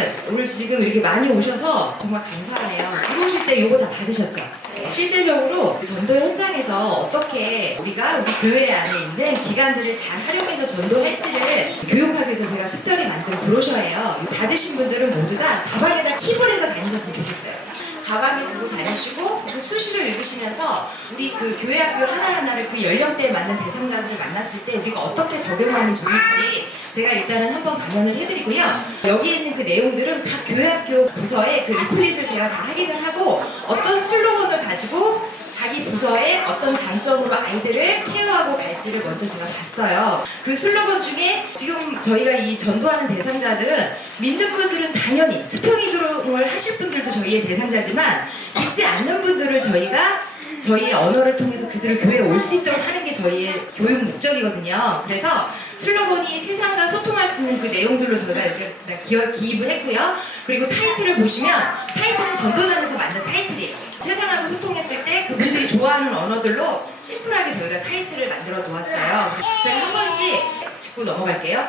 분들은 오늘 지금 이렇게 많이 오셔서 정말 감사하네요. 들어오실 때 이거 다 받으셨죠? 실제적으로 그 전도 현장에서 어떻게 우리가 우리 교회 안에 있는 기관들을 잘 활용해서 전도할지를 교육하기 위해서 제가 특별히 만든 브로셔예요. 받으신 분들은 모두 다 가방에다 킵을 해서 다니셨으면 좋겠어요. 가방에 두고 다니시고 그 수시로 읽으시면서 우리 그 교회 학교 하나하나를 그 연령대에 맞는 대상자들을 만났을 때 우리가 어떻게 적용하면 좋을지 제가 일단은 한번 강연을 해드리고요. 여기에 있는 그 내용들은 각 교회 학교 부서에 그 리플릿을 제가 다 확인을 하고 어떤 슬로건을 가지고 자기 부서의 어떤 장점으로 아이들을 케어하고 갈지를 먼저 제가 봤어요. 그 슬로건 중에 지금 저희가 이 전도하는 대상자들은 믿는 분들은 당연히 수평이동을 하실 분들도 저희의 대상자지만 믿지 않는 분들을 저희가 저희의 언어를 통해서 그들을 교회에 올 수 있도록 하는 게 저희의 교육 목적이거든요. 그래서 슬로건이 세상과 소통할 수 있는 그 내용들로 저희가 이렇게 기입을 했고요. 그리고 타이틀을 보시면 타이틀은 전도단에서 만든 타이틀이에요. 세상하고 소통했을 때 그분들이 좋아하는 언어들로 심플하게 저희가 타이틀을 만들어 놓았어요. 제가 한 번씩 짚고 넘어갈게요.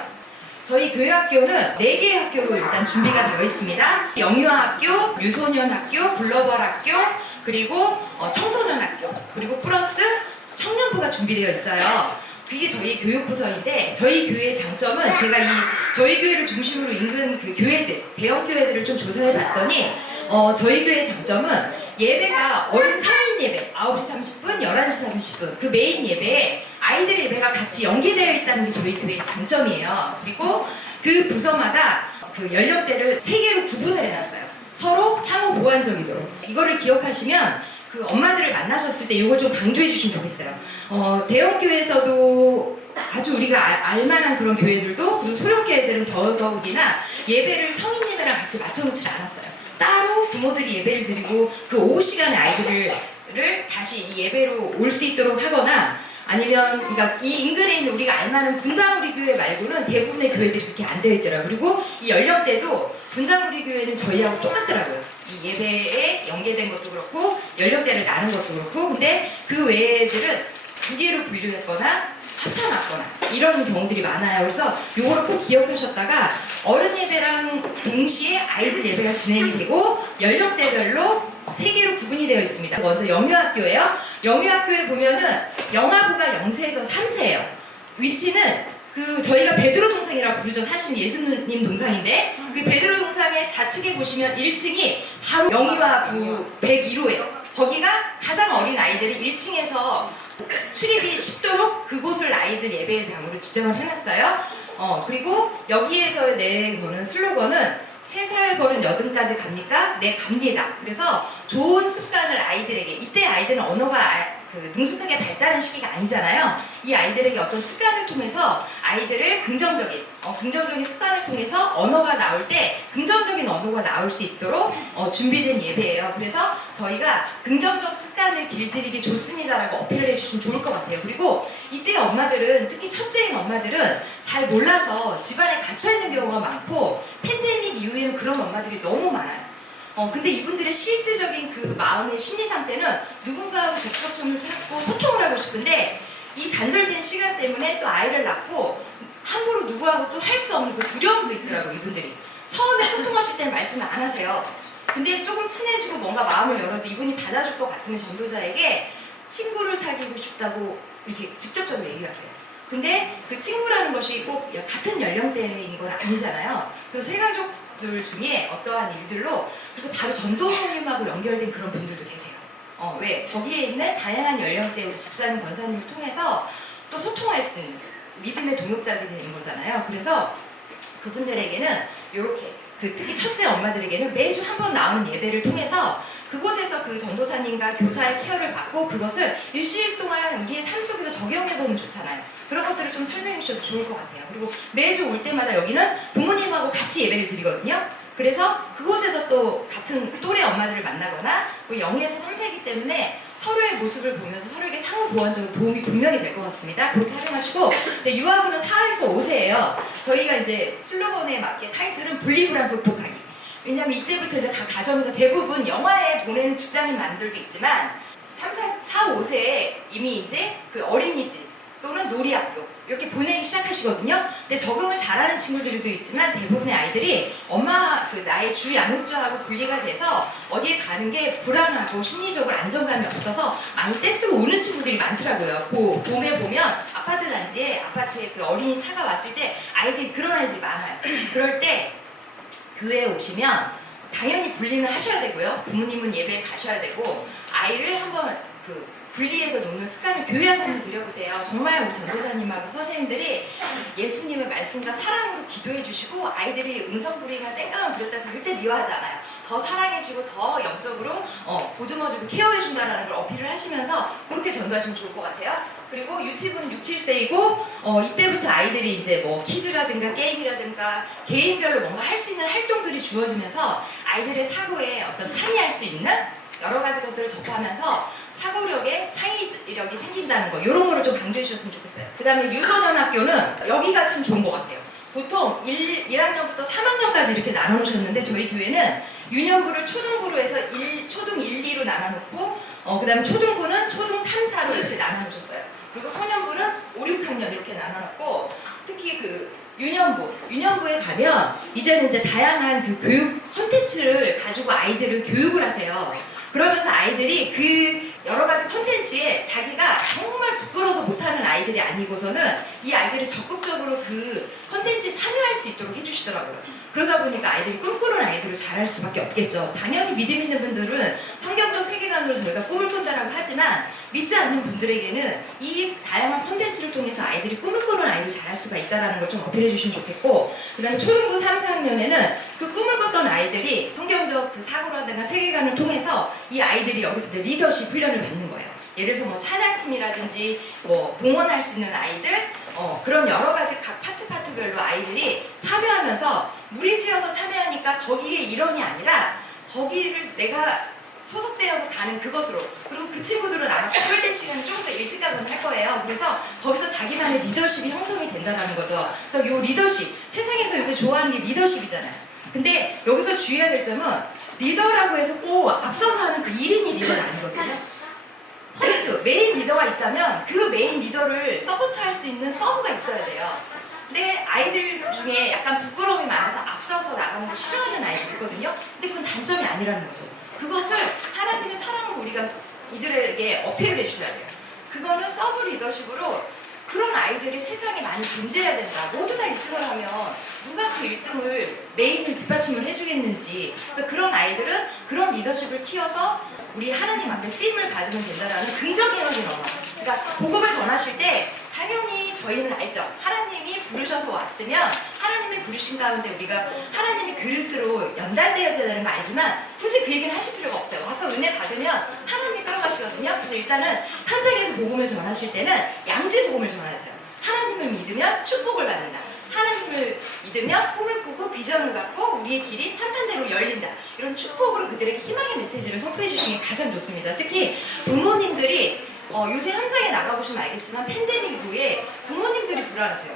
저희 교회 학교는 4개의 학교로 일단 준비가 되어 있습니다. 영유아학교, 유소년학교, 글로벌 학교, 그리고 청소년 학교, 그리고 플러스 청년부가 준비되어 있어요. 그게 저희 교육부서인데 저희 교회의 장점은 제가 저희 교회를 중심으로 인근 그 교회들, 대형 교회들을 좀 조사해 봤더니 저희 교회의 장점은 예배가 어른 성인 예배 9시 30분, 11시 30분 그 메인 예배에 아이들의 예배가 같이 연계되어 있다는 게 저희 교회의 장점이에요. 그리고 그 부서마다 그 연령대를 3개로 구분을 해놨어요. 서로 상호 보완적이도록. 이거를 기억하시면 그 엄마들을 만나셨을 때 이걸 좀 강조해 주시면 좋겠어요. 대형 교회에서도 아주 우리가 알만한 그런 교회들도 그리고 소형 교회들은 더더욱이나 예배를 성인 예배랑 같이 맞춰놓지 않았어요. 따로 부모들이 예배를 드리고 그 오후 시간에 아이들을 다시 이 예배로 올 수 있도록 하거나 아니면 그러니까 이 인근에 있는 우리가 알만한 분당우리 교회 말고는 대부분의 교회들이 그렇게 안 되어 있더라고요. 그리고 이 연령대도 분당우리 교회는 저희하고 똑같더라고요. 이 예배에 연계된 것도 그렇고 연령대를 나눈 것도 그렇고 근데 그 외에들은 2개로 분류했거나 합쳐놨거나 이런 경우들이 많아요. 그래서 요거를 꼭 기억하셨다가 어른 예배랑 동시에 아이들 예배가 진행이 되고 연령대별로 3개로 구분이 되어 있습니다. 먼저 영유학교예요. 영유학교에 보면은 영아부가 0세에서 3세예요. 위치는 그 저희가 베드로 동상이라고 부르죠. 사실 예수님 동상인데 그 베드로 동상의 좌측에 보시면 1층이 바로 영유아부 101호예요. 거기가 가장 어린 아이들이 1층에서 출입이 쉽도록 그곳을 아이들 예배당으로 지정을 해놨어요. 그리고 여기에서 내보는 슬로건은 3살 버른 80까지 갑니까? 네, 갑니다. 그래서 좋은 습관을 아이들에게 이때 아이들은 언어가 능숙하게 발달한 시기가 아니잖아요. 이 아이들에게 어떤 습관을 통해서 아이들을 긍정적인 습관을 통해서 언어가 나올 때 긍정적인 언어가 나올 수 있도록 준비된 예배예요. 그래서 저희가 긍정적 습관을 길들이기 좋습니다라고 어필을 해주시면 좋을 것 같아요. 그리고 이때 엄마들은 특히 첫째인 엄마들은 잘 몰라서 집안에 갇혀있는 경우가 많고 팬데믹 이후에는 그런 엄마들이 너무 많아요. 근데 이분들의 실질적인 그 마음의 심리 상태는 누군가하고 접촉점을 찾고 소통을 하고 싶은데 이 단절된 시간 때문에 또 아이를 낳고 함부로 누구하고 또 할 수 없는 그 두려움도 있더라고요. 이분들이 처음에 소통하실 때는 말씀을 안 하세요. 근데 조금 친해지고 뭔가 마음을 열어도 이분이 받아줄 것 같으면 전도자에게 친구를 사귀고 싶다고 이렇게 직접적으로 얘기를 하세요. 근데 그 친구라는 것이 꼭 같은 연령대인 건 아니잖아요. 그래서 세가족 중에 어떠한 일들로 그래서 바로 전도모임하고 연결된 그런 분들도 계세요. 왜? 거기에 있는 다양한 연령대의 집사님, 권사님을 통해서 또 소통할 수 있는 믿음의 동역자들이 되는 거잖아요. 그래서 그분들에게는 이렇게 특히 첫째 엄마들에게는 매주 한 번 나오는 예배를 통해서 그곳에서 그 전도사님과 교사의 케어를 받고 그것을 일주일 동안 우리의 삶 속에서 적용해보면 좋잖아요. 그런 것들을 좀 설명해 주셔도 좋을 것 같아요. 그리고 매주 올 때마다 여기는 부모님하고 같이 예배를 드리거든요. 그래서 그곳에서 또 같은 또래 엄마들을 만나거나 0에서 3세이기 때문에 서로의 모습을 보면서 서로에게 상호 보완적으로 도움이 분명히 될 것 같습니다. 그렇게 활용하시고 유아부는 4에서 5세예요. 저희가 이제 슬로건에 맞게 타이틀은 분리불안 극복하기. 왜냐면 이때부터 이제 각 가정에서 대부분 영화에 보내는 직장인만들도 있지만 4, 5세에 이미 이제 그 어린이집 또는 놀이학교 이렇게 보내기 시작하시거든요. 근데 적응을 잘하는 친구들도 있지만 대부분의 아이들이 엄마 그 나의 주 양육자하고 분리가 돼서 어디에 가는 게 불안하고 심리적으로 안정감이 없어서 많이 떼쓰고 우는 친구들이 많더라고요. 봄에 보면 아파트 단지에 아파트에 그 어린이 차가 왔을 때 아이들이 그런 아이들이 많아요. 그럴 때 교회에 오시면 당연히 분리는 하셔야 되고요. 부모님은 예배에 가셔야 되고 아이를 한번 분리해서 놓는 습관을 교회에서 한번 들여보세요. 정말 우리 전도사님하고 선생님들이 예수님의 말씀과 사랑으로 기도해 주시고 아이들이 음성부리가 땡깡을 부렸다 절대 미워하지 않아요. 더 사랑해주고 더 영적으로 보듬어주고 케어해준다는 걸 어필을 하시면서 그렇게 전도하시면 좋을 것 같아요. 그리고 유치부는 6, 7세이고 이때부터 아이들이 이제 뭐 퀴즈라든가 게임이라든가 개인별로 뭔가 할 수 있는 활동들이 주어지면서 아이들의 사고에 어떤 참여할 수 있는 여러 가지 것들을 접하면서 사고력에 창의력이 생긴다는 거 이런 거를 좀 강조해 주셨으면 좋겠어요. 그 다음에 유소년 학교는 여기가 좀 좋은 것 같아요. 보통 1학년부터 3학년까지 이렇게 나눠놓으셨는데 저희 교회는 유년부를 초등부로 해서 초등 1, 2로 나눠놓고 그 다음에 초등부는 초등 3, 4로 이렇게 나눠놓으셨어요. 그리고 소년부는 5, 6학년 이렇게 나눠놓고 특히 그 유년부에 가면 이제는 이제 다양한 그 교육 콘텐츠를 가지고 아이들을 교육을 하세요. 그러면서 아이들이 그 여러 가지 콘텐츠에 자기가 정말 부끄러워서 못하는 아이들이 아니고서는 이 아이들이 적극적으로 그 콘텐츠에 참여할 수 있도록 해주시더라고요. 그러다 보니까 아이들이 꿈꾸는 아이들을 잘할 수밖에 없겠죠. 당연히 믿음 있는 분들은 성경적 세계관으로 저희가 꿈을 꾼다라고 하지만 믿지 않는 분들에게는 이 다양한 콘텐츠를 통해서 아이들이 꿈을 꾸는 아이를 잘할 수가 있다는 걸 좀 어필해 주시면 좋겠고 그 다음에 초등부 3, 4학년에는 그 꿈을 꿨던 아이들이 성경적 그 사고라든가 세계관을 통해서 이 아이들이 여기서 리더십 훈련을 받는 거예요. 예를 들어서 뭐 찬양팀이라든지 뭐 봉헌할 수 있는 아이들 그런 여러 가지 각 파트별로 아이들이 참여하면서 무리지어서 참여하니까 거기에 일원이 아니라 거기를 내가 소속되어서 가는 그것으로 그리고 그 친구들은 아마 꿀 시간이 조금 더 일찍 가거나 할 거예요. 그래서 거기서 자기만의 리더십이 형성이 된다는 거죠. 그래서 이 리더십 세상에서 요새 좋아하는 게 리더십이잖아요. 근데 여기서 주의해야 될 점은 리더라고 해서 꼭 앞서서 하는 그 1인이 리더는 아니거든요. 퍼스트 메인 리더가 있다면 그 메인 리더를 서포트할 수 있는 서브가 있어야 돼요. 근데 아이들 중에 약간 부끄러움이 많아서 앞서서 나가는 걸 싫어하는 아이들이 있거든요. 근데 그건 단점이 아니라는 거죠. 그것을 하나님의 사랑을 우리가 이들에게 어필을 해줘야 돼요. 그거는 서브 리더십으로 그런 아이들이 세상에 많이 존재해야 된다. 모두 다 1등을 하면 누가 그 1등을 메인을 뒷받침을 해주겠는지. 그래서 그런 아이들은 그런 리더십을 키워서 우리 하나님 앞에 쓰임을 받으면 된다라는 긍정 에너지 넘어요. 그러니까 복음을 전하실 때 당연히 저희는 알죠. 하나님이 부르셔서 왔으면 하나님이 부르신 가운데 우리가 하나님의 그릇으로 연단되어져야 되는 거 알지만 굳이 그 얘기는 하실 필요가 없어요. 와서 은혜 받으면 하나님이 끌어가시거든요. 그래서 일단은 현장에서 복음을 전하실 때는 양지 복음을 전하세요. 하나님을 믿으면 축복을 받는다. 하나님을 믿으면 꿈을 꾸고 비전을 갖고 우리의 길이 탄탄대로 열린다. 이런 축복으로 그들에게 희망의 메시지를 선포해 주시는 게 가장 좋습니다. 특히 부모님들이 요새 현장에 나가보시면 알겠지만 팬데믹 이후에 부모님들이 불안하세요.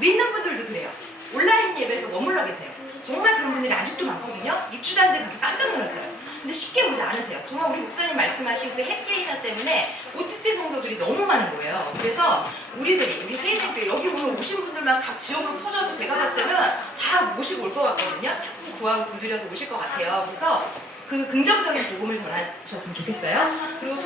믿는 분들도 그래요. 온라인 예배에서 머물러 계세요. 정말 그런 분들이 아직도 많거든요. 입주단지 가서 깜짝 놀랐어요. 근데 쉽게 오지 않으세요. 정말 우리 목사님 말씀하신 그 해피이나 때문에 OTT 성도들이 너무 많은 거예요. 그래서 우리 세인님들 여기 오늘 오신 분들만 각 지역으로 퍼져도 제가 봤을 때는 다 모시고 올 것 같거든요. 자꾸 구하고 두드려서 오실 것 같아요. 그래서 그 긍정적인 복음을 전하셨으면 좋겠어요. 그리고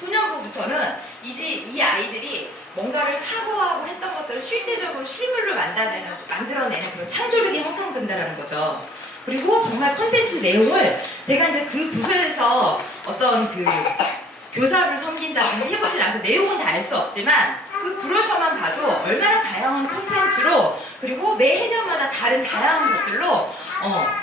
소년부부터는 이제 이 아이들이 뭔가를 사고하고 했던 것들을 실제적으로 실물로 만들어내는 그런 창조력이 형성된다는 거죠. 그리고 정말 콘텐츠 내용을 제가 이제 그 부서에서 어떤 그 교사를 섬긴다든지 해보지 않아서 내용은 다 알 수 없지만 그 브로셔만 봐도 얼마나 다양한 콘텐츠로 그리고 매 해년마다 다양한 것들로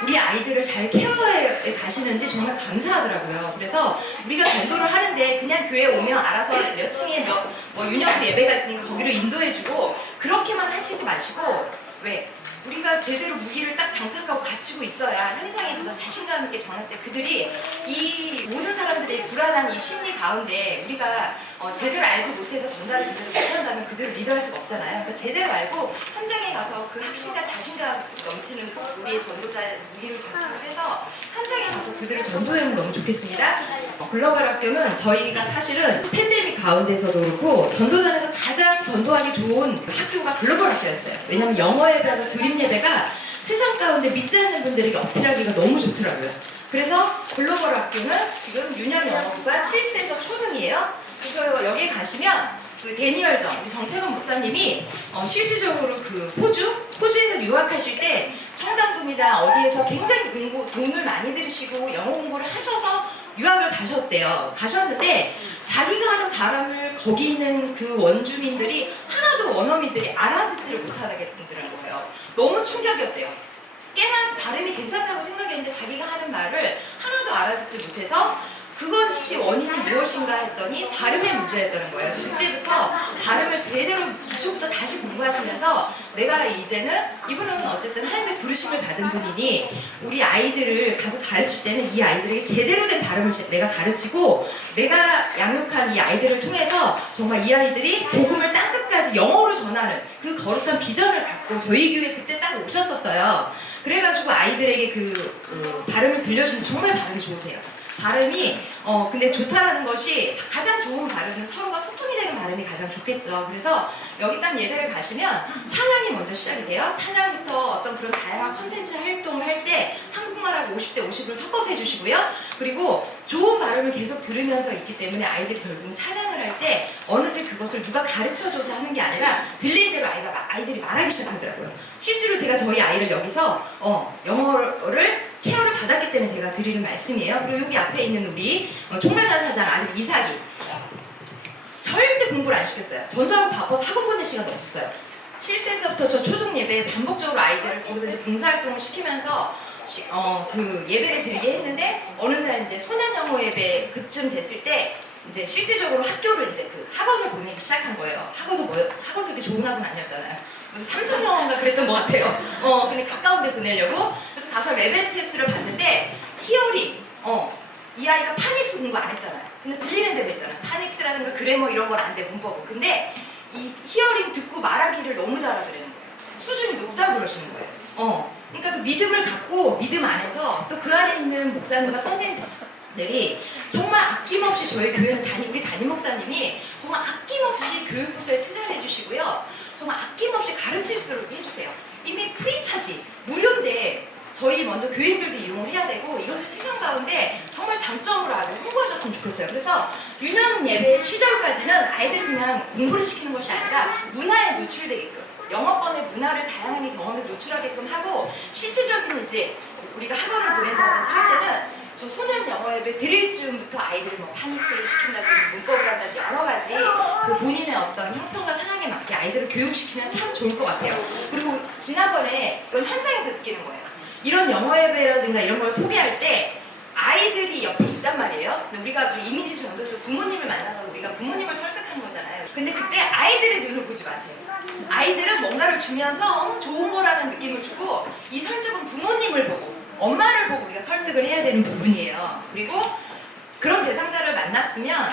우리 아이들을 잘 케어해 가시는지 정말 감사하더라고요. 그래서 우리가 전도를 하는데 그냥 교회 오면 알아서 몇 층에 유년부 예배가 있으니까 거기로 인도해주고 그렇게만 하시지 마시고 왜? 우리가 제대로 무기를 딱 장착하고 갖추고 있어야 현장에 가서 자신감 있게 전할 때 그들이 이 모든 사람들의 불안한 이 심리 가운데 우리가 제대로 알지 못해서 전달을 제대로 못한다면 그들을 리더할 수가 없잖아요. 그러니까 제대로 알고 현장에 가서 그 확신과 자신감 넘치는 우리의 전도자의 무기를 장착을 해서 현장에 가서 그들을 전도하면 너무 좋겠습니다. 글로벌 학교는 저희가 사실은 팬데믹 가운데서도 그렇고 전도단에서 가장 전도하기 좋은 학교가 글로벌 학교였어요. 왜냐하면 영어 예배하고 드림 예배가 세상 가운데 믿지 않는 분들에게 어필하기가 너무 좋더라고요. 그래서 글로벌 학교는 지금 유년 영어부가 7세에서 초등이에요. 그래서 여기에 가시면 그 데니얼정, 우리 정태건 목사님이 실질적으로 그 호주에서 유학하실 때 청담동이나 어디에서 굉장히 돈을 많이 들이시고 영어 공부를 하셔서 유학을 가셨는데 자기가 하는 발음을 거기 있는 그 원주민들이 하나도 원어민들이 알아듣지를 못하겠더라는 거예요. 너무 충격이었대요. 꽤나 발음이 괜찮다고 생각했는데 자기가 하는 말을 하나도 알아듣지 못해서 그것이 원인이 무엇인가 했더니 발음의 문제였다는 거예요. 그래서 그때부터 발음을 제대로 기초부터 다시 공부하시면서 내가 이제는 이분은 어쨌든 하나님의 부르심을 받은 분이니 우리 아이들을 가서 가르칠 때는 이 아이들에게 제대로 된 발음을 내가 가르치고 내가 양육한 이 아이들을 통해서 정말 이 아이들이 복음을 땅끝까지 영어로 전하는 그 거룩한 비전을 갖고 저희 교회 그때 딱 오셨었어요. 그래가지고 아이들에게 그 발음을 들려주는데 정말 발음이 좋으세요. 발음이 근데 좋다라는 것이 가장 좋은 발음은 서로가 소통이 되는 발음이 가장 좋겠죠. 그래서 여기 딱 예배를 가시면 찬양이 먼저 시작이 돼요. 찬양부터 어떤 그런 다양한 컨텐츠 활동을 할 때 한국말하고 50대 50을 섞어서 해주시고요. 그리고 좋은 발음을 계속 들으면서 있기 때문에 아이들이 결국 찬양을 할 때 어느새 그것을 누가 가르쳐줘서 하는 게 아니라 들리는 대로 아이들이 말하기 시작하더라고요. 실제로 제가 저희 아이를 여기서 영어를 케어를 받았기 때문에 제가 드리는 말씀이에요. 그리고 여기 앞에 있는 우리 총괄관 사장 아들 이삭이 절대 공부를 안 시켰어요. 전도하고 바빠서 학원 보낼 시간도 없었어요. 7세에서부터 저 초등 예배에 반복적으로 아이들을 거기서 이제 봉사활동을 시키면서 그 예배를 드리게 했는데 어느 날 이제 소년 영어 예배 그쯤 됐을 때 이제 실질적으로 학교를 이제 그 학원을 보내기 시작한 거예요. 학원도 그렇게 좋은 학원 아니었잖아요. 무슨 삼성 영어인가 그랬던 것 같아요. 근데 가까운 데 보내려고 그래서 가서 레벨 테스트를 봤는데 히어링 이 아이가 파닉스 공부 안 했잖아요. 근데 들리는 대로 했잖아요. 파닉스라든가 그래머 이런 걸 안 돼 문법은. 근데 이 히어링 듣고 말하기를 너무 잘하더라는 거예요. 수준이 높다고 그러시는 거예요. 그러니까 그 믿음을 갖고 믿음 안에서 또 그 안에 있는 목사님과 선생님들이 정말 아낌없이 저희 교회는 우리 담임 목사님이 정말 아낌없이 교육부서에 투자를 해주시고요. 정말 아낌없이 가르칠수록 해주세요. 이미 프리차지 무료인데 저희 먼저 교인들도 이용을 해야 되고 이것을 세상 가운데 정말 장점으로 아주 홍보하셨으면 좋겠어요. 그래서 유년 예배 시절까지는 아이들이 그냥 공부를 시키는 것이 아니라 문화에 노출되게끔 영어권의 문화를 다양하게 경험에 노출하게끔 하고 실질적인 이제 우리가 학원을 보낸다든지 할 때는 저 소년 영어 예배 드릴 즈음부터 아이들을 뭐 파닉스를 시킨다든지 문법을 한다든지 여러 가지 그 본인의 어떤 형편과 상황에 맞게 아이들을 교육시키면 참 좋을 것 같아요. 그리고 지난번에 이건 현장에서 느끼는 거예요. 이런 영어 예배라든가 이런 걸 소개할 때 아이들이 옆에 있단 말이에요. 근데 우리가 이미지 전도에서 부모님을 만나서 우리가 부모님을 설득하는 거잖아요. 근데 그때 아이들의 눈을 보지 마세요. 아이들은 뭔가를 주면서 좋은 거라는 느낌을 주고 이 설득은 부모님을 보고 엄마를 보고 우리가 설득을 해야 되는 부분이에요. 그리고 그런 대상자를 만났으면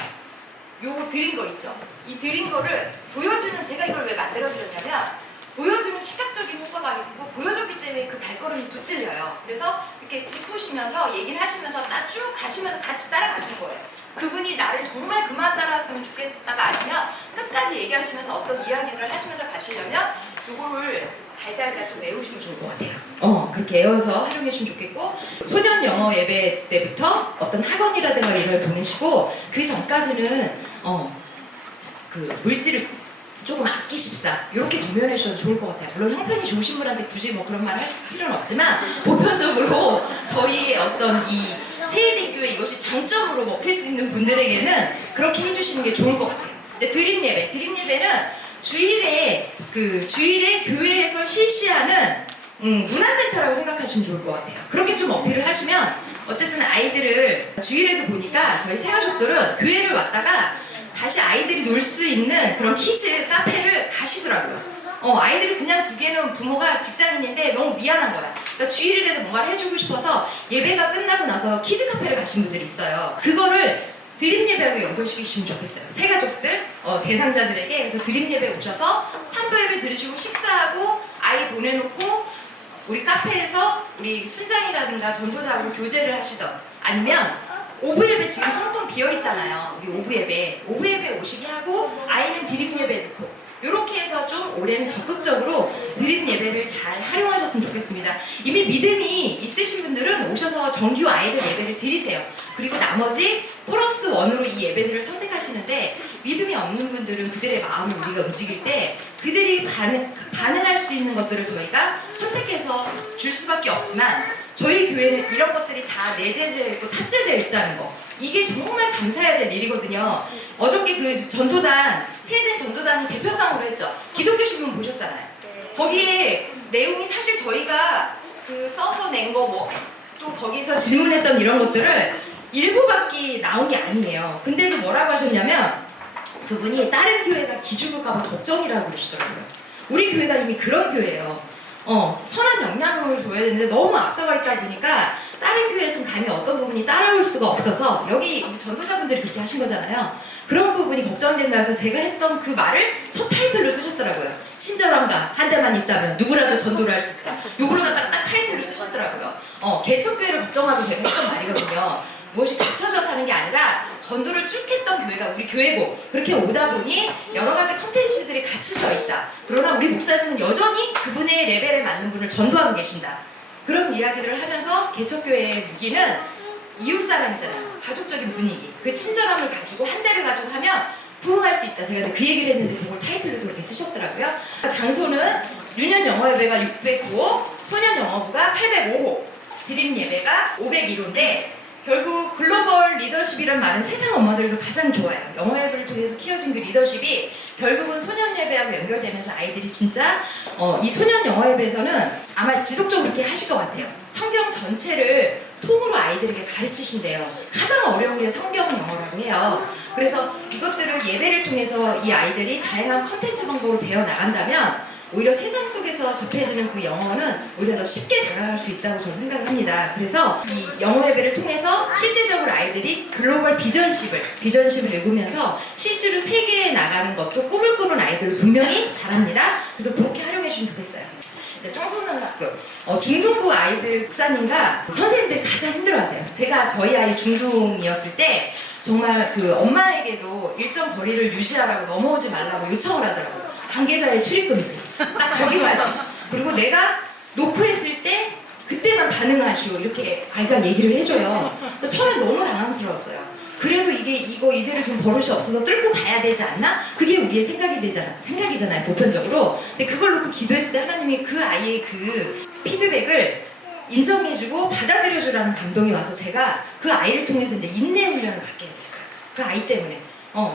요거 드린 거 있죠. 이 드린 거를 보여주는 제가 이걸 왜 만들어드렸냐면 보여주는 시각적인 효과가 있고 보여줬기 때문에 그 발걸음이 붙들려요. 그래서 이렇게 짚으시면서 얘기를 하시면서 딱 쭉 가시면서 같이 따라가시는 거예요. 그분이 나를 정말 그만 따라왔으면 좋겠다가 아니면 끝까지 얘기하시면서 어떤 이야기들을 하시면서 가시려면 요거를 달달달 좀 외우시면 좋을 것 같아요. 그렇게 외워서 활용하시면 좋겠고 소년 영어 예배 때부터 어떤 학원이라든가 이런 걸 보내시고 그 전까지는 그 물질을 조금 아끼십사 이렇게 검열해 주셔도 좋을 것 같아요. 물론 형편이 좋으신 분한테 굳이 뭐 그런 말 할 필요는 없지만 보편적으로 저희의 어떤 이 세대교회 이것이 장점으로 먹힐 수 있는 분들에게는 그렇게 해주시는 게 좋을 것 같아요. 이제 드림 예배는 주일에 교회에서 실시하는 문화센터라고 생각하시면 좋을 것 같아요. 그렇게 좀 어필을 하시면 어쨌든 아이들을 주일에도 보니까 저희 새가족들은 교회를 왔다가 다시 아이들이 놀 수 있는 그런 키즈 카페를 가시더라고요. 아이들을 그냥 두기에는 부모가 직장인인데 너무 미안한 거야. 그러니까 주일이라도 뭔가를 해주고 싶어서 예배가 끝나고 나서 키즈 카페를 가신 분들이 있어요. 그거를 드림 예배하고 연결시키시면 좋겠어요. 새가족들, 대상자들에게. 그래서 드림 예배 오셔서 산부 예배 드리시고 식사하고 아이 보내놓고 우리 카페에서 우리 순장이라든가 전도자하고 교제를 하시던 아니면 오브 예배 지금 텅텅 비어있잖아요. 우리 오브 예배 오시게 하고 아이는 드림 예배 넣고 이렇게 해서 좀 올해는 적극적으로 드림 예배를 잘 활용하셨으면 좋겠습니다. 이미 믿음이 있으신 분들은 오셔서 정규 아이들 예배를 드리세요. 그리고 나머지 플러스 원으로 이 예배들을 선택하시는데, 믿음이 없는 분들은 그들의 마음을 우리가 움직일 때 그들이 반응할 수 있는 것들을 저희가 선택해서 줄 수밖에 없지만, 저희 교회는 이런 것들이 다 내재되어 있고 탑재되어 있다는 거, 이게 정말 감사해야 될 일이거든요. 어저께 그 전도단, 세대된 전도단이 대표성으로 했죠. 기독교 신문 보셨잖아요. 거기에 내용이 사실 저희가 그 써서 낸 거 뭐 또 거기서 질문했던 이런 것들을 일부밖에 나온 게 아니에요. 근데도 뭐라고 하셨냐면, 그분이 다른 교회가 기죽을까봐 걱정이라고 그러시더라고요. 우리 교회가 이미 그런 교회예요. 선한 영향을 줘야 되는데 너무 앞서가 있다 보니까 다른 교회에서는 감히 어떤 부분이 따라올 수가 없어서, 여기 전도자분들이 그렇게 하신 거잖아요. 그런 부분이 걱정된다 해서 제가 했던 그 말을 첫 타이틀로 쓰셨더라고요. 친절함과 한 대만 있다면 누구라도 전도를 할 수 있다. 요거를 딱 타이틀로 쓰셨더라고요. 개척교회를 걱정하고 제가 했던 말이거든요. 무엇이 갖춰져서 하는 게 아니라 전도를 쭉 했던 교회가 우리 교회고, 그렇게 오다 보니 여러 가지 컨텐츠들이 갖춰져 있다. 그러나 우리 목사님은 여전히 그분의 레벨에 맞는 분을 전도하고 계신다. 그런 이야기들을 하면서 개척교회의 무기는 이웃사람이잖아요. 가족적인 분위기, 그 친절함을 가지고 한 대를 가지고 하면 부흥할 수 있다. 제가 그 얘기를 했는데 그걸 타이틀로도 그렇게 쓰셨더라고요. 장소는 유년 영어예배가 609호, 소년 영어부가 805호, 드림 예배가 501호인데, 결국 글로벌 리더십이란 말은 세상 엄마들도 가장 좋아요. 영어 예배를 통해서 키워진 그 리더십이 결국은 소년 예배하고 연결되면서 아이들이 진짜 이 소년 영어 예배에서는 아마 지속적으로 그렇게 하실 것 같아요. 성경 전체를 통으로 아이들에게 가르치신대요. 가장 어려운 게 성경 영어라고 해요. 그래서 이것들을 예배를 통해서 이 아이들이 다양한 컨텐츠 방법으로 배워 나간다면 오히려 세상 속에서 접해지는 그 영어는 오히려 더 쉽게 다가갈 수 있다고 저는 생각을 합니다. 그래서 이 영어 예배를 통해서 실질적으로 아이들이 글로벌 비전십을 읽으면서 실제로 세계에 나가는 것도 꿈을 꾸는 아이들을 분명히 잘합니다. 그래서 그렇게 활용해 주시면 좋겠어요. 청소년 학교, 중등부 아이들 목사님과 선생님들이 가장 힘들어하세요. 제가 저희 아이 중등이었을 때 정말 그 엄마에게도 일정 거리를 유지하라고 넘어오지 말라고 요청을 하더라고요. 관계자의 출입 금지. 딱 거기까지. 그리고 내가 노크했을 때 그때만 반응하시오. 이렇게 아이가 얘기를 해줘요. 그래서 처음에 너무 당황스러웠어요. 그래도 이대로 좀 버릇이 없어서 뚫고 가야 되지 않나? 그게 우리의 생각이잖아요, 보편적으로. 근데 그걸 놓고 기도했을 때 하나님이 그 아이의 그 피드백을 인정해주고 받아들여주라는 감동이 와서 제가 그 아이를 통해서 이제 인내 훈련을 받게 됐어요. 그 아이 때문에.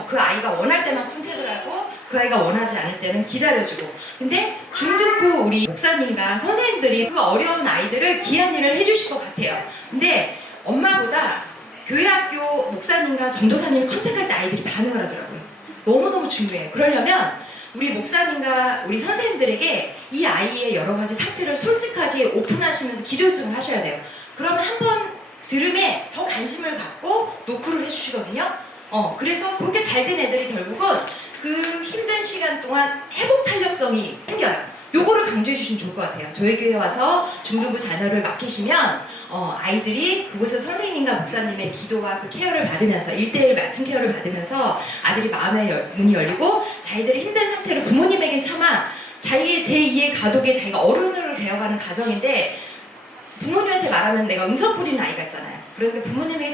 그 아이가 원할 때만 컨택을 하고, 그 아이가 원하지 않을 때는 기다려주고. 근데 중등부 우리 목사님과 선생님들이 그 어려운 아이들을 귀한 일을 해주실 것 같아요. 근데 엄마보다 교회 학교 목사님과 전도사님을 컨택할 때 아이들이 반응을 하더라고요. 너무너무 중요해요. 그러려면 우리 목사님과 우리 선생님들에게 이 아이의 여러 가지 상태를 솔직하게 오픈하시면서 기도 요청을 하셔야 돼요. 그러면 한번 들음에 더 관심을 갖고 노크를 해주시거든요. 그래서 그렇게 잘 된 애들이 결국은 그 힘든 시간 동안 회복 탄력성이 생겨요. 요거를 강조해 주시면 좋을 것 같아요. 저희 교회 와서 중등부 자녀를 맡기시면 아이들이 그곳에서 선생님과 목사님의 기도와 그 케어를 받으면서 1:1 맞춤 케어를 받으면서 아들이 마음의 문이 열리고, 자기들의 힘든 상태를 부모님에겐 차마 자기의 제2의 가독에 자기가 어른으로 되어가는 가정인데, 부모님한테 말하면 내가 응석 부리는 아이 같잖아요. 그러니까 부모님에게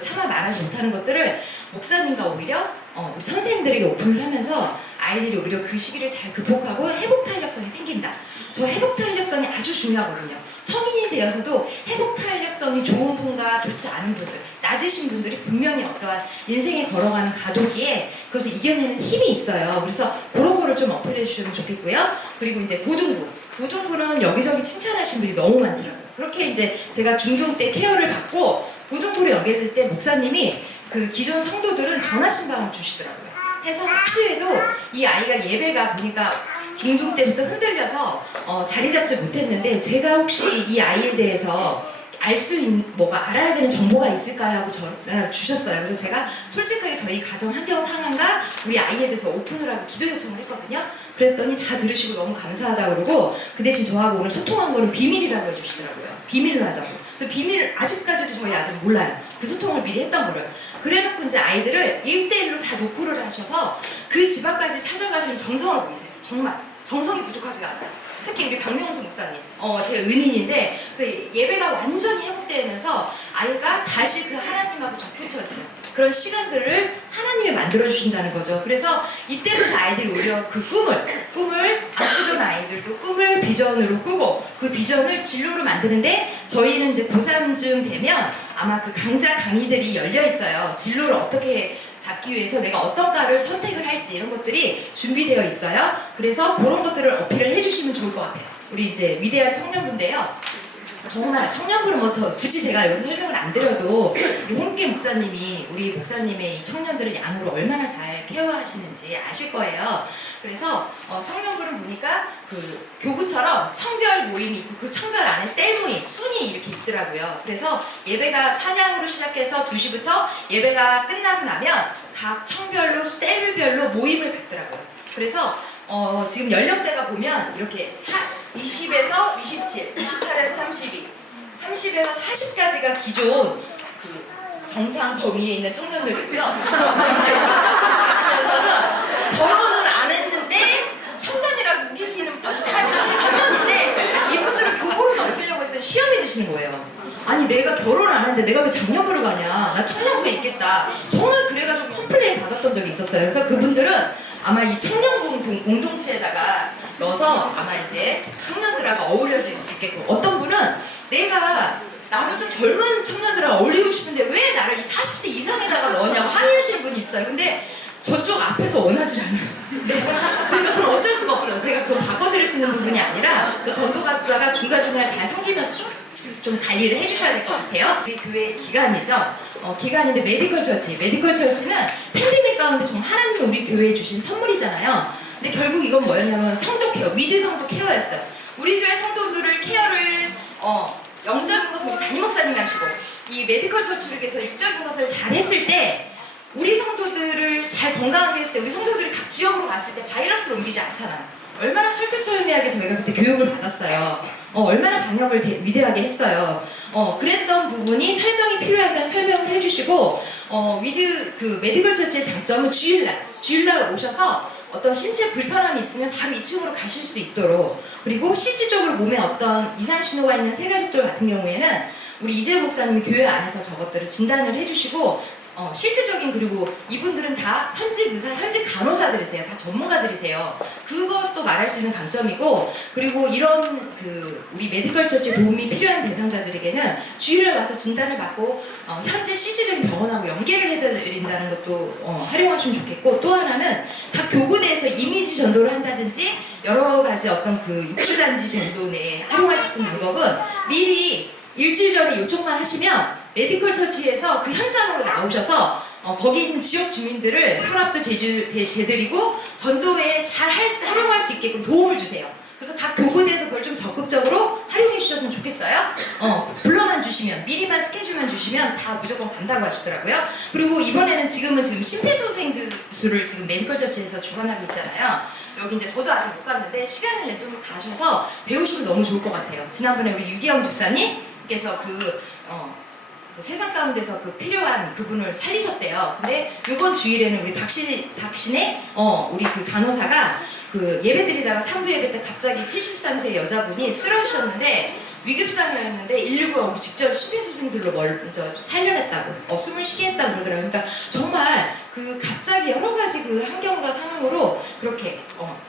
차마 말하지 못하는 것들을 목사님과 오히려 우리 선생님들에게 오픈을 하면서 아이들이 오히려 그 시기를 잘 극복하고 회복 탄력성이 생긴다. 저 회복 탄력성이 아주 중요하거든요. 성인이 되어서도 회복 탄력성이 좋은 분과 좋지 않은 분들, 낮으신 분들이 분명히 어떠한 인생에 걸어가는 가도기에 그것을 이겨내는 힘이 있어요. 그래서 그런 거를 좀 어필해 주시면 좋겠고요. 그리고 이제 고등부는 여기저기 칭찬하신 분이 너무 많더라고요. 그렇게 이제 제가 중등 때 케어를 받고 고등부로 연결될 때 목사님이 그 기존 성도들은 전화 신방을 주시더라고요. 해서 혹시라도 이 아이가 예배가 보니까 중등 때부터 흔들려서 자리 잡지 못했는데, 제가 혹시 이 아이에 대해서 알 수 있는 뭐가 알아야 되는 정보가 있을까요? 하고 전화를 주셨어요. 그래서 제가 솔직하게 저희 가정 환경 상황과 우리 아이에 대해서 오픈을 하고 기도 요청을 했거든요. 그랬더니 다 들으시고 너무 감사하다고 그러고, 그 대신 저하고 오늘 소통한 거는 비밀이라고 해주시더라고요. 비밀로 하자고. 그래서 비밀을 아직까지도 저희 아들은 몰라요. 그 소통을 미리 했던 거를. 그래놓고 이제 아이들을 1:1로 다 노크를 하셔서 그 집 앞까지 찾아가시는 정성을 보이세요. 정말 정성이 부족하지가 않아요. 특히 우리 박명수 목사님, 제가 은인인데 예배가 완전히 회복되면서 아이가 다시 그 하나님하고 접붙여지는 그런 시간들을 하나님이 만들어 주신다는 거죠. 그래서 이때부터 아이들이 오히려 그 꿈을 안 꾸던 아이들도 꿈을 비전으로 꾸고 그 비전을 진로로 만드는데 저희는 이제 고3쯤 되면 아마 그 강의들이 열려 있어요. 진로를 어떻게 잡기 위해서 내가 어떤 과를 선택을 할지 이런 것들이 준비되어 있어요. 그래서 그런 것들을 어필을 해주시면 좋을 것 같아요. 우리 이제 위대한 청년부인데요. 정말 청년부는 뭐 더 굳이 제가 여기서 설명을 안 드려도 우리 홍기 목사님이 우리 목사님의 이 청년들을 양으로 얼마나 잘 케어하시는지 아실 거예요. 그래서 청년부는 보니까 그 교구처럼 청별 모임이 있고 그 청별 안에 셀 모임, 순이 이렇게 있더라고요. 그래서 예배가 찬양으로 시작해서 2시부터 예배가 끝나고 나면 각 청별로 셀별로 모임을 갖더라고요. 그래서 지금 연령대가 보면 이렇게 20에서 27, 28에서 32, 30에서 40까지가 기존 그 정상 범위에 있는 청년들이고요. 이제 가시면서는 결혼을 안 했는데 청년이라고 우기시는 청년인데 이분들을 교구로 넘기려고 했더니 시험이 드시는 거예요. 아니 내가 결혼을 안 했는데 내가 왜 장년부를 가냐? 나 청년부에 있겠다. 정말 그래가지고 컴플레인 받았던 적이 있었어요. 그래서 그분들은 아마 이 청년부 공동체에다가 넣어서 아마 이제 청년들하고 어우러질 수 있겠고 어떤 분은 나도 좀 젊은 청년들하고 어울리고 싶은데 왜 나를 이 40세 이상에다가 넣었냐고 항의하시는 분이 있어요. 근데 저쪽 앞에서 원하지 않아요. 네. 그러니까 그건 어쩔 수가 없어요. 제가 그건 바꿔드릴 수 있는 부분이 아니라 그 전도가자가 중간중간에 잘 섬기면서 좀 관리를 해주셔야 될 것 같아요. 우리 교회의 기간이죠. 기간인데 메디컬 처치는 팬데믹 가운데 정말 하나님이 우리 교회에 주신 선물이잖아요. 근데 결국 이건 뭐였냐면 성도 케어, 위드 성도 케어였어요. 우리 교회 성도들을 케어를 영적인 것은 우리 담임 목사님이 하시고 이 메디컬 처치를 위해서 육적인 것을 잘 했을 때 우리 성도들을 잘 건강하게 했을 때 우리 성도들이 각 지역으로 갔을 때 바이러스를 옮기지 않잖아요. 얼마나 철두철미하게 저희가 그때 교육을 받았어요. 얼마나 방역을 위대하게 했어요. 그랬던 부분이 설명이 필요하면 설명을 해주시고 그 메디컬 처치의 장점은 주일날 오셔서 어떤 신체 불편함이 있으면 바로 2층으로 가실 수 있도록 그리고 실질적으로 몸에 어떤 이상 신호가 있는 세가족들 같은 경우에는 우리 이재호 목사님이 교회 안에서 저것들을 진단을 해주시고 실질적인 그리고 이분들은 다 현직 의사, 현직 간호사들이세요. 다 전문가들이세요. 그것도 말할 수 있는 강점이고 그리고 이런 그 우리 메디컬 처치 도움이 필요한 대상자들에게는 주일날 와서 진단을 받고 현재 실질적인 병원하고 연계를 해드린다는 것도 활용하시면 좋겠고 또 하나는 각 교구대에서 이미지 전도를 한다든지 여러 가지 어떤 그 육주단지 전도 내에 활용하실 수 있는 방법은 미리 일주일 전에 요청만 하시면 메디컬 처치에서 그 현장으로 나오셔서 거기 있는 지역 주민들을 혈압도 재드리고 전도에 잘 활용할 수 있게끔 도움을 주세요. 그래서 각 교구대에서 그걸 좀 적극적으로 활용해 주셨으면 좋겠어요. 불러만 주시면 미리만 스케줄만 주시면 다 무조건 간다고 하시더라고요. 그리고 이번에는 지금 심폐소생술을 지금 메디컬 처치에서 주관하고 있잖아요. 여기 이제 저도 아직 못 갔는데 시간을 내서 가셔서 배우시면 너무 좋을 것 같아요. 지난번에 우리 유기영 집사님께서 그 세상 가운데서 그 필요한 그분을 살리셨대요. 근데 이번 주일에는 우리 박신의 우리 그 간호사가 그 예배 드리다가 3부 예배 때 갑자기 73세 여자분이 쓰러지셨는데 위급상이었는데 119가 직접 심폐소생술로 먼저 살려냈다고 숨을 쉬게 했다고 그러더라고요. 그러니까 정말 그 갑자기 여러 가지 그 환경과 상황으로 그렇게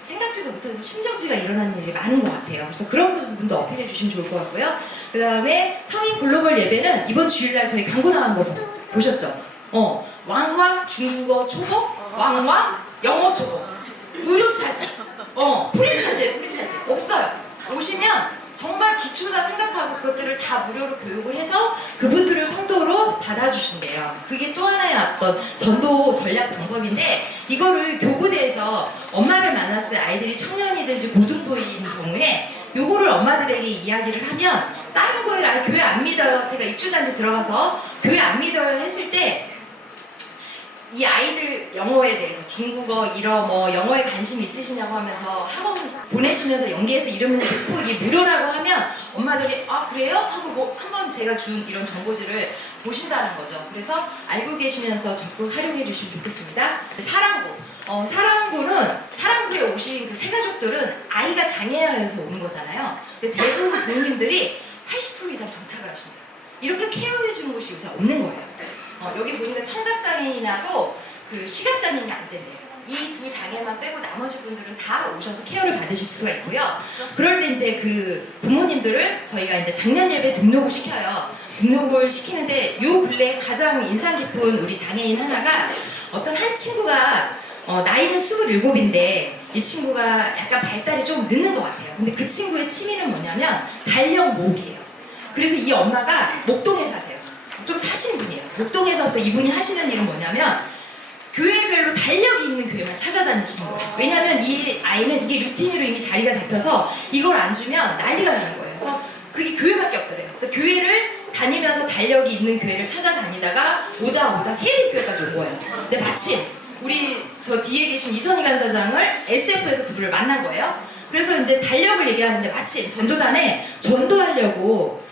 생각지도 못해서 심정지가 일어나는 일이 많은 것 같아요. 그래서 그런 부분도 어필해 주시면 좋을 것 같고요. 그 다음에 성인 글로벌 예배는 이번 주일날 저희 광고 나간 거 보셨죠? 왕왕 중국어 초복, 왕왕 영어 초복, 무료 차지, 프리 차지 없어요. 오시면 정말 기초다 생각하고 그것들을 다 무료로 교육을 해서 그분들을 성도로 받아주신대요. 그게 또 하나의 어떤 전도 전략 방법인데 이거를 교구대에서 엄마를 만났을 아이들이 청년이든지 고등부인 경우에 요거를 엄마들에게 이야기를 하면 다른 거에 교회 안 믿어요. 제가 입주단지 들어가서 교회 안 믿어요 했을 때 이 아이들 영어에 대해서 중국어, 일어, 영어에 관심 있으시냐고 하면서 학원 보내시면서 연계해서 이러면 좋고 이게 무료라고 하면 엄마들이 아 그래요? 하고 한번 제가 준 이런 정보지를 보신다는 거죠. 그래서 알고 계시면서 적극 활용해 주시면 좋겠습니다. 사랑부. 사랑부는 사랑 사랑부에 오신 그 세 가족들은 아이가 장애하여서 오는 거잖아요. 근데 대부분 부모님들이 80% 이상 정착을 하신다. 이렇게 케어해주는 곳이 요새 없는 거예요. 여기 보니까 청각장애인하고 그 시각장애인이 안 된대요. 이 두 장애만 빼고 나머지 분들은 다 오셔서 케어를 받으실 수가 있고요. 그럴 때 이제 그 부모님들을 저희가 이제 작년 예배 등록을 시켜요. 등록을 시키는데 요 근래 가장 인상 깊은 우리 장애인 하나가 어떤 한 친구가 나이는 27인데 이 친구가 약간 발달이 좀 늦는 것 같아요. 근데 그 친구의 취미는 뭐냐면 달력 모으기예요. 그래서 이 엄마가 목동에 사세요. 좀 사시는 분이에요. 목동에서부터 이분이 하시는 일은 뭐냐면 교회별로 달력이 있는 교회만 찾아다니시는 거예요. 왜냐하면 이 아이는 이게 루틴으로 이미 자리가 잡혀서 이걸 안 주면 난리가 나는 거예요. 그래서 그게 교회밖에 없더래요. 그래서 교회를 다니면서 달력이 있는 교회를 찾아다니다가 오다 세례교회까지 온 거예요. 근데 마침 우리 저 뒤에 계신 이선희 간사장을 SF에서 그분을 만난 거예요. 그래서 이제 달력을 얘기하는데 마침 전도단에 전도하려고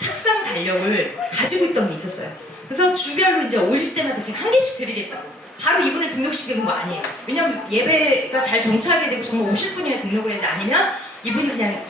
탁상 달력을 가지고 있던 게 있었어요. 그래서 주별로 이제 오실 때마다 제가 한 개씩 드리겠다고. 바로 이분을 등록시키는 거 아니에요. 왜냐면 예배가 잘 정착이 되고 정말 오실 분이야 등록을 해야지, 아니면 이분이 그냥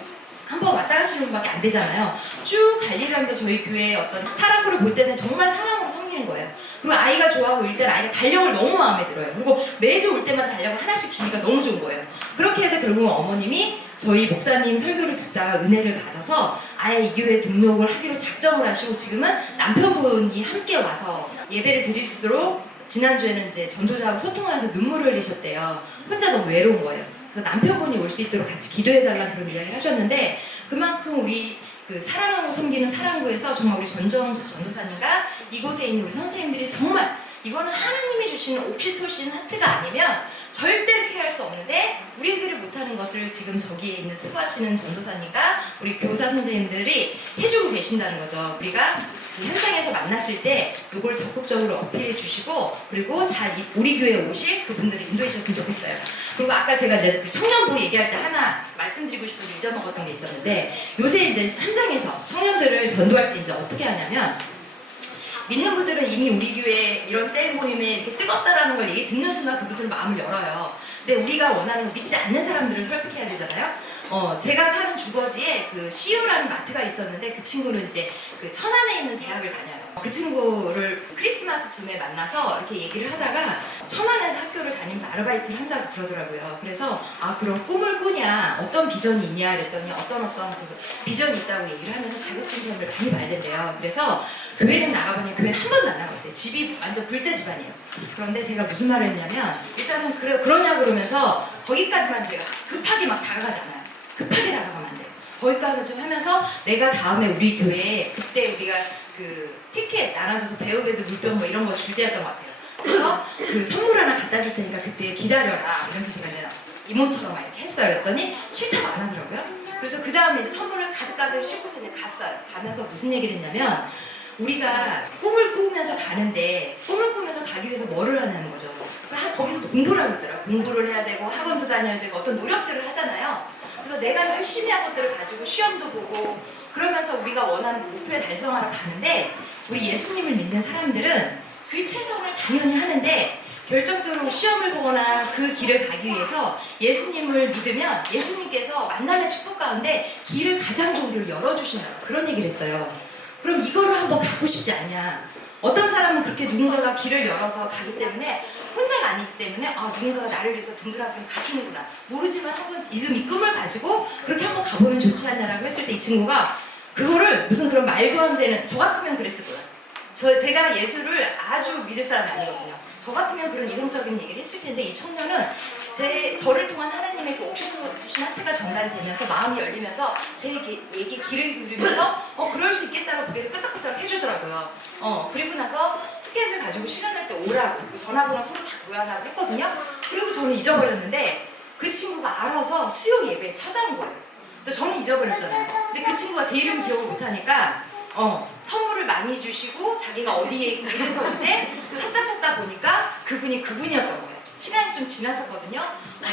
한번 왔다 가시는 분밖에 안 되잖아요. 쭉 관리를 하면서 저희 교회의 어떤 사랑으로 볼 때는 정말 사랑으로 섬기는 거예요. 그리고 아이가 좋아하고 일단 아이가 달력을 너무 마음에 들어요. 그리고 매주 올 때마다 달력을 하나씩 주니까 너무 좋은 거예요. 그렇게 해서 결국은 어머님이 저희 목사님 설교를 듣다가 은혜를 받아서 아예 이 교회에 등록을 하기로 작정을 하시고 지금은 남편분이 함께 와서 예배를 드릴 수 있도록, 지난주에는 이제 전도자하고 소통을 해서 눈물을 흘리셨대요. 혼자 너무 외로운 거예요. 그래서 남편분이 올 수 있도록 같이 기도해달라는 그런 이야기를 하셨는데, 그만큼 우리 그 사랑하고 섬기는 사랑부에서 정말 우리 전정숙 전도사님과 이곳에 있는 우리 선생님들이 정말 이거는 하나님이 주시는 옥시토신 하트가 아니면 절대로 케어할 수 없는데, 우리들이 못하는 것을 지금 저기에 있는 수고하시는 전도사님과 우리 교사 선생님들이 해주고 계신다는 거죠. 우리가 그 현장에서 만났을 때 이걸 적극적으로 어필해 주시고, 그리고 잘 우리 교회에 오실 그분들을 인도해 주셨으면 좋겠어요. 그리고 아까 제가 이제 청년부 얘기할 때 하나 말씀드리고 싶은 게 잊어먹었던 게 있었는데, 요새 이제 현장에서 청년들을 전도할 때 이제 어떻게 하냐면, 믿는 분들은 이미 우리 교회 이런 셀 모임에 이렇게 뜨겁다라는 걸 얘기 듣는 순간 그분들은 마음을 열어요. 근데 우리가 원하는 거 믿지 않는 사람들을 설득해야 되잖아요. 제가 사는 주거지에 그 CU라는 마트가 있었는데, 그 친구는 이제 그 천안에 있는 대학을 다녀요. 그 친구를 크리스마스쯤에 만나서 이렇게 얘기를 하다가 천안에서 학교를 다니면서 아르바이트를 한다고 그러더라고요. 그래서 그럼 꿈을 꾸냐, 어떤 비전이 있냐 그랬더니 어떤 그 비전이 있다고 얘기를 하면서 자격증 시험을 많이 봐야 된대요. 그래서 교회를 나가보니 교회는 한 번도 안 나갔대요. 집이 완전 불제 집안이에요. 그런데 제가 무슨 말을 했냐면, 일단은 그러냐 그러면서 거기까지만 제가 급하게 막 다가가잖아요. 급하게 다가가면 안 돼요. 거기까지 하면서 내가 다음에 우리 교회에, 그때 우리가 그 티켓 나눠줘서 배우배도 물병 뭐 이런 거 줄 때였던 것 같아요. 그래서 그 선물 하나 갖다 줄 테니까 그때 기다려라 이러면서 제가 그냥 이모처럼 막 이렇게 했어요. 그랬더니 싫다고 안 하더라고요. 그래서 그 다음에 이제 선물을 가득가득 싣고서 이제 갔어요. 가면서 무슨 얘기를 했냐면, 우리가 꿈을 꾸면서 가는데 꿈을 꾸면서 가기 위해서 뭐를 하냐는 거죠. 거기서 공부를 하고 있더라고요. 공부를 해야 되고 학원도 다녀야 되고 어떤 노력들을 하잖아요. 그래서 내가 열심히 한 것들을 가지고 시험도 보고 그러면서 우리가 원하는 목표에 달성하러 가는데, 우리 예수님을 믿는 사람들은 그 최선을 당연히 하는데 결정적으로 시험을 보거나 그 길을 가기 위해서 예수님을 믿으면 예수님께서 만남의 축복 가운데 길을 가장 좋은 길을 열어주신다고 그런 얘기를 했어요. 그럼 이거를 한번 가고 싶지 않냐? 어떤 사람은 그렇게 누군가가 길을 열어서 가기 때문에, 혼자가 아니기 때문에 누군가가 나를 위해서 든든하게 가시는구나 모르지만 한번 지금 이 꿈을 가지고 그렇게 한번 가보면 좋지 않냐라고 했을 때, 이 친구가 그거를 무슨 그런 말도 안 되는, 저 같으면 그랬을 거예요. 제가 예수를 아주 믿을 사람이 아니거든요. 저 같으면 그런 이성적인 얘기를 했을 텐데, 이 청년은 저를 통한 하나님의 그 옥시토신 하트가 전달이 되면서 마음이 열리면서 제 얘기 귀를 기울이면서 그럴 수 있겠다고 고개를 끄덕끄덕 해주더라고요. 그리고 나서 티켓을 가지고 시간 날 때 오라고 전화번호 서로 다 교환하고 했거든요. 그리고 저는 잊어버렸는데 그 친구가 알아서 수요 예배에 찾아온 거예요. 근데 저는 잊어버렸잖아요. 근데 그 친구가 제 이름 기억을 못하니까 선물을 많이 주시고 자기가 어디에 있고 이래서 이제 찾다 보니까 그분이었던 거예요. 시간이 좀 지났었거든요.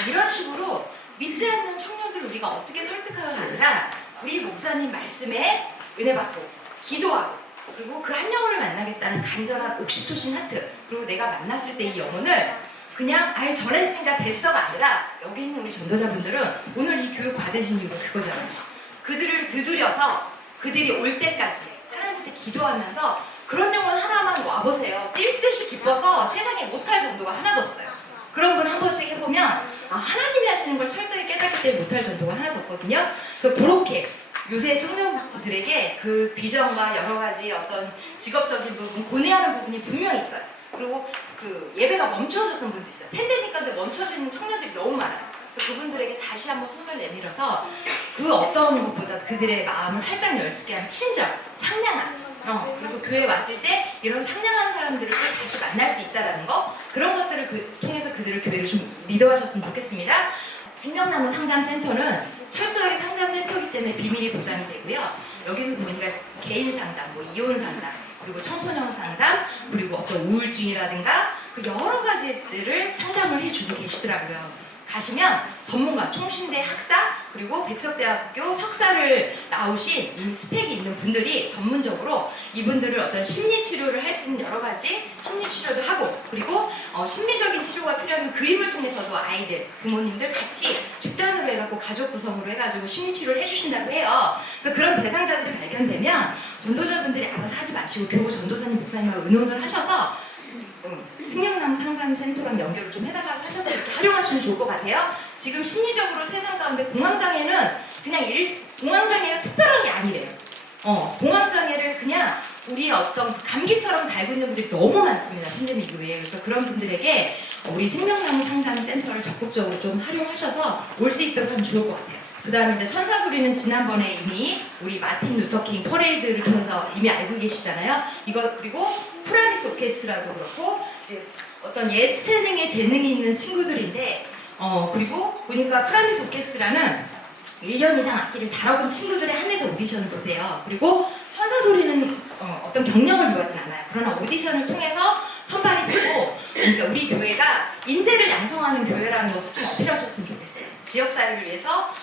이런 식으로 믿지 않는 청년들을 우리가 어떻게 설득하가 아니라 우리 목사님 말씀에 은혜 받고 기도하고, 그리고 그 한 영혼을 만나겠다는 간절한 옥시토신 하트, 그리고 내가 만났을 때 이 영혼을 그냥 아예 전했으니까 됐어가 아니라 여기 있는 우리 전도자분들은 오늘 이 교육 받으신 이유가 그거잖아요. 그들을 두드려서 그들이 올 때까지 하나님한테 기도하면서 그런 영혼 하나만 와보세요. 뛸 듯이 기뻐서 세상에 못할 전도가 하나도 없어요. 그런 분 한 번씩 해보면 하나님이 하시는 걸 철저히 깨닫기 때문에 못할 전도가 하나도 없거든요. 그래서 그렇게 요새 청년들에게 그 비전과 여러 가지 어떤 직업적인 부분, 고뇌하는 부분이 분명히 있어요. 그리고 그 예배가 멈춰졌던 분도 있어요. 팬데믹 가운데 멈춰지는 청년들이 너무 많아요. 그래서 그분들에게 다시 한번 손을 내밀어서 그 어떤 것보다 그들의 마음을 활짝 열 수 있게 한 친절, 상냥한 그리고 교회에 왔을 때 이런 상냥한 사람들을 다시 만날 수 있다는 거, 그런 것들을 통해서 그들을 교회를 좀 리더하셨으면 좋겠습니다. 생명나무 상담센터는 철저하게 상담센터이기 때문에 비밀이 보장이 되고요. 여기서 보니까 개인 상담, 뭐 이혼 상담, 그리고 청소년 상담, 그리고 어떤 우울증이라든가 그 여러 가지들을 상담을 해주고 계시더라고요. 가시면 전문가, 총신대 학사, 그리고 백석대학교 석사를 나오신 이미 스펙이 있는 분들이 전문적으로 이분들을 어떤 심리치료를 할 수 있는 여러 가지 심리치료도 하고, 그리고 심리적인 치료가 필요하면 그림을 통해서도 아이들, 부모님들 같이 집단으로 해갖고 가족 구성으로 해가지고 심리치료를 해주신다고 해요. 그래서 그런 대상자들이 발견되면 전도자분들이 알아서 하지 마시고 교구 전도사님, 목사님하고 의논을 하셔서 생명나무 상담센터랑 연결을 좀 해달라고 하셔서 이렇게 활용하시면 좋을 것 같아요. 지금 심리적으로 세상 가운데 공황장애는 그냥 공황장애가 특별한 게 아니래요. 공황장애를 그냥 우리 어떤 감기처럼 달고 있는 분들이 너무 많습니다. 팬데믹 이후에. 그래서 그런 분들에게 우리 생명나무 상담센터를 적극적으로 좀 활용하셔서 올 수 있도록 하면 좋을 것 같아요. 그 다음에 이제 천사소리는 지난번에 이미 우리 마틴 루터킹 퍼레이드를 통해서 이미 알고 계시잖아요. 이거 그리고 프라미스 오케스트라도 그렇고 이제 어떤 예체능에 재능이 있는 친구들인데 그리고 보니까 프라미스 오케스트라는 1년 이상 악기를 다뤄본 친구들에 한해서 오디션을 보세요. 그리고 천사소리는 어떤 경력을 요하진 않아요. 그러나 오디션을 통해서 선발이 되고, 그러니까 우리 교회가 인재를 양성하는 교회라는 것을 좀 어필하셨으면 좋겠어요. 지역사회를 위해서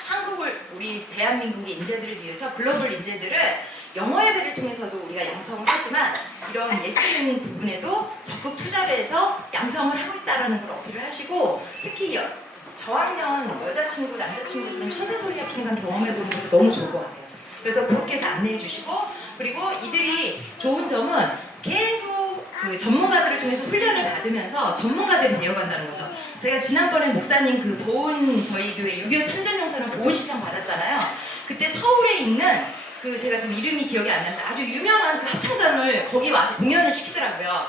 우리 대한민국의 인재들을 위해서 글로벌 인재들을 영어 예배를 통해서도 우리가 양성을 하지만 이런 예체능 부분에도 적극 투자를 해서 양성을 하고 있다는 걸 어필을 하시고, 특히 저학년 여자친구, 남자친구들은 천사소리 합창단 경험해보는 것도 너무 좋을 것 같아요. 그래서 그렇게 해서 안내해 주시고, 그리고 이들이 좋은 점은 계속 그 전문가들을 통해서 훈련을 받으면서 전문가들이 되어간다는 거죠. 제가 지난번에 목사님 그 보은 저희 교회 6.25 참전용사는 보은 시장 받았잖아요. 그때 서울에 있는 그 제가 지금 이름이 기억이 안 나는데 아주 유명한 그 합창단을 거기 와서 공연을 시키더라고요.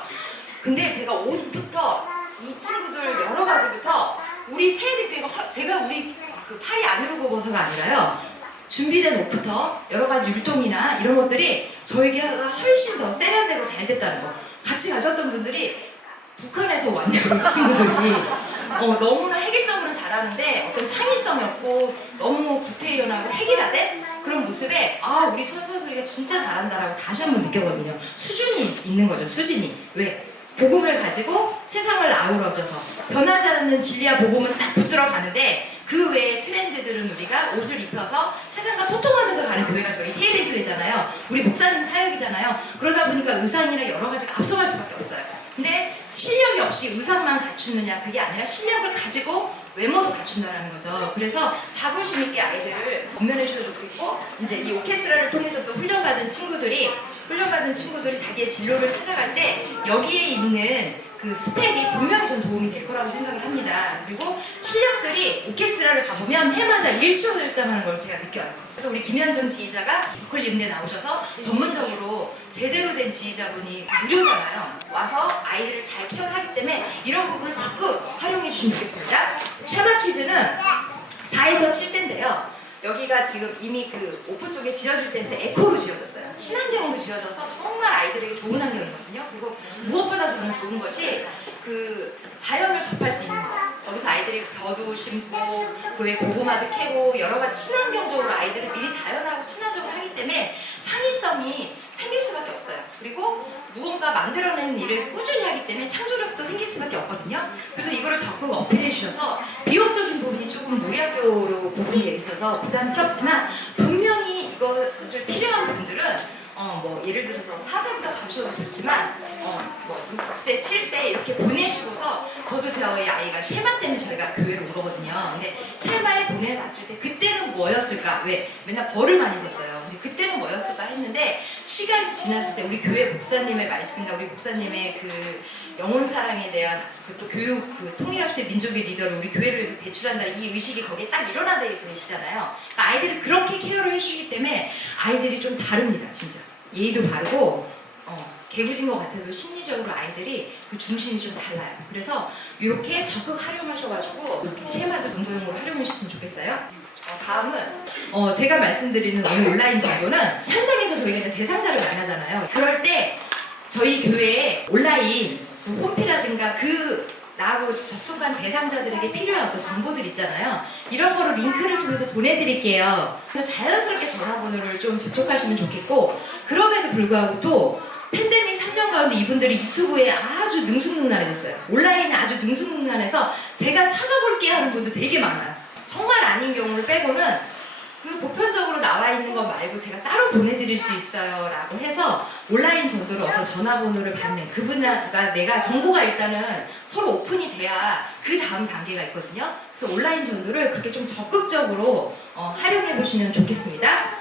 근데 제가 옷부터 이 친구들 여러 가지부터 우리 세대교회가 제가 우리 그 팔이 안으로 굽어서가 아니라요. 준비된 옷부터 여러 가지 율동이나 이런 것들이 저에게가 훨씬 더 세련되고 잘 됐다는 거. 같이 가셨던 분들이 북한에서 왔냐고 이 친구들이 너무나 획일적으로 잘하는데 어떤 창의성이 없고 너무 구태의연하고 획일화된 그런 모습에 우리 천사소리가 진짜 잘한다라고 다시 한번 느꼈거든요. 수준이 있는 거죠. 수준이. 왜? 복음을 가지고 세상을 아우러져서 변하지 않는 진리와 복음은 딱 붙들어 가는데 그 외의 트렌드들은 우리가 옷을 입혀서 세상과 소통하면서 가는 교회가 저희 세대교회잖아요. 우리 목사님 사역이잖아요. 그러다 보니까 의상이나 여러 가지가 앞서갈 수밖에 없어요. 근데 실력이 없이 의상만 갖추느냐 그게 아니라 실력을 가지고 외모도 갖춘다는 거죠. 그래서 자부심 있게 아이들을 건면해 주셔주고 있고 이제 이 오케스트라를 통해서 또 훈련받은 친구들이 자기의 진로를 찾아갈 때 여기에 있는 그 스펙이 분명히 전 도움이 될 거라고 생각을 합니다. 그리고 실력들이 오케스트라를 가보면 해마다 일취월장하는 걸 제가 느껴요. 그래서 우리 김현정 지휘자가 보컬 임대 나오셔서 전문적으로 제대로 된 지휘자분이 무료잖아요. 와서 아이들을 잘 케어하기 때문에 이런 부분을 적극 활용해 주시면 좋겠습니다. 샤바 퀴즈는 4에서 7세인데요. 여기가 지금 이미 그 오프 쪽에 지어질 때부터 에코로 지어졌어요. 친환경으로 지어져서 정말 아이들에게 좋은 환경이거든요. 그리고 무엇보다 저는 좋은 것이 그 자연을 접할 수 있는 거. 거기서 아이들이 벼도 심고 그 외에 고구마도 캐고 여러 가지 친환경적으로 아이들을 미리 자연하고 친화적으로 하기 때문에 창의성이 생길 수밖에 없어요. 그리고 무언가 만들어내는 일을 꾸준히 하기 때문에 창조력도 생길 수밖에 없거든요. 그래서 이거를 적극 어필해 주셔서 비용적인 부분이 조금 우리 학교로 부분이 돼 있어서 부담스럽지만 분명히 이것을 필요한 분들은 뭐 예를 들어서 4세부터 가셔도 좋지만 뭐 6세 6세, 7세 이렇게 보내시고서 저도 저희 아이가 셰마 때문에 저희가 교회를 온 거거든요. 근데 셰마에 보내봤을 때 그때는 뭐였을까? 왜? 맨날 벌을 많이 썼어요. 근데 그때는 뭐였을까 했는데 시간이 지났을 때 우리 교회 목사님의 말씀과 우리 목사님의 그 영혼 사랑에 대한 또 교육, 통일할 수 있는 민족의 리더를 우리 교회를 위해서 배출한다 이 의식이 거기에 딱 일어나게 되시잖아요. 그러니까 아이들을 그렇게 케어를 해주시기 때문에 아이들이 좀 다릅니다, 진짜. 예의도 바르고 개구진 것 같아도 심리적으로 아이들이 그 중심이 좀 달라요. 그래서 이렇게 적극 활용하셔가지고 이렇게 셰마도 운동용으로 활용해 주셨으면 좋겠어요. 다음은 제가 말씀드리는 오늘 온라인 정보는 현장에서 저희가 이제 대상자를 만나잖아요. 그럴 때 저희 교회에 온라인 홈피라든가 나하고 접속한 대상자들에게 필요한 어떤 정보들 있잖아요. 이런 거로 링크를 통해서 보내드릴게요. 그래서 자연스럽게 전화번호를 좀 접촉하시면 좋겠고, 그럼에도 불구하고 또 팬데믹 3년 가운데 이분들이 유튜브에 아주 능숙능란해졌어요. 온라인에 아주 능숙능란해서 제가 찾아볼게요 하는 분도 되게 많아요. 정말 아닌 경우를 빼고는 그 보편적으로 나와 있는 거 말고 제가 따로 보내드릴 수 있어요 라고 해서 온라인 정도로 어떤 전화번호를 받는 그분과 내가 정보가 일단은 서로 오픈이 돼야 그 다음 단계가 있거든요. 그래서 온라인 전도를 그렇게 좀 적극적으로 활용해 보시면 좋겠습니다.